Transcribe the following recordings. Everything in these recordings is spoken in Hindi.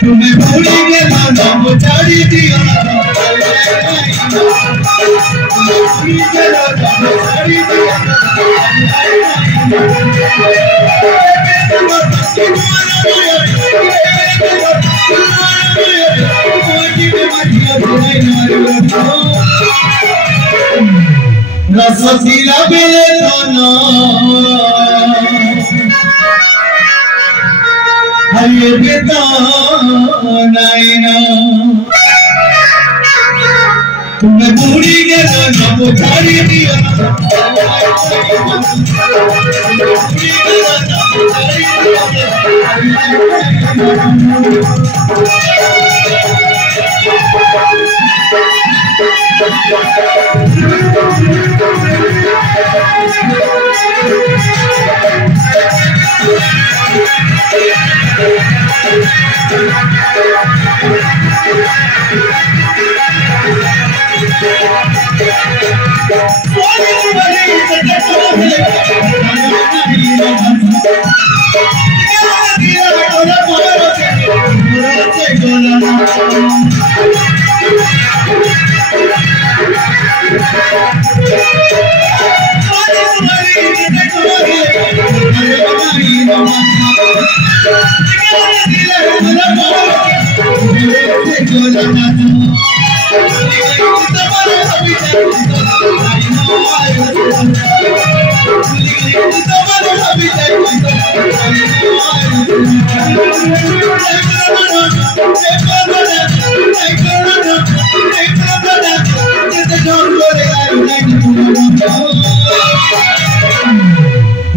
तुम्हें भूली के नाम चारी दिया रसोसीला बेले दोनों हये बेता नाइना तुम्हें पूरी के दोनों बुझारी दिया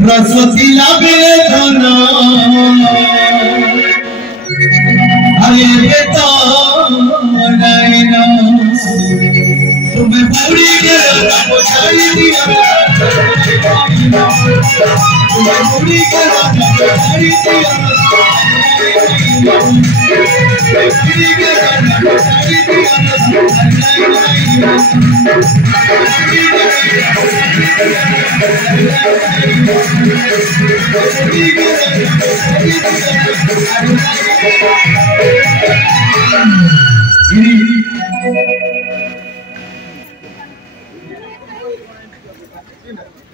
रसोसीला बेले दोनों हये बेता नाइना तुम्हें पूरी के नाम बुझारी दिया तुम्हें पूरी के नाम बुझारी दिया पूरी के नाम बुझारी दिया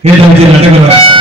ये नाटक